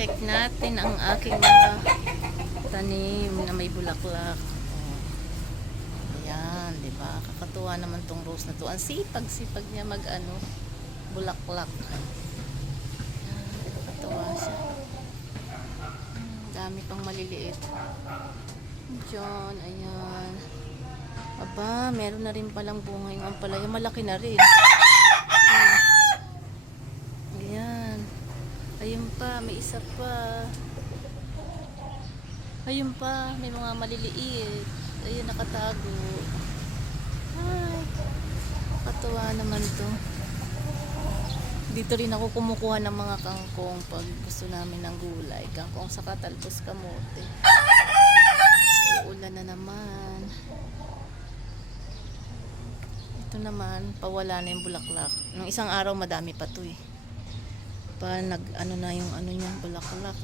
check natin ang aking mga tanim na may bulaklak. Oh. Ayan, di ba? Kakatuwa naman tong rose na to. Ang sipag-sipag niya mag-ano, bulaklak. Ayan, kakatuwa siya. Dami pang maliliit. Diyan, ayan. Aba, meron na rin palang bunga yung ampalaya. Malaki na rin. Ayan. Ayun pa, may isa pa. Ayun pa, may mga maliliit. Ayun, nakatago. Ay, katuwa naman to. Dito rin ako kumukuha ng mga kangkong pag gusto namin ng gulay. Kangkong sa talbos kamote. Uulan na naman. Ito naman, pawala na yung bulaklak. Nung isang araw, madami pa to eh. Pa nag ano na yung ano niya, bulaklak.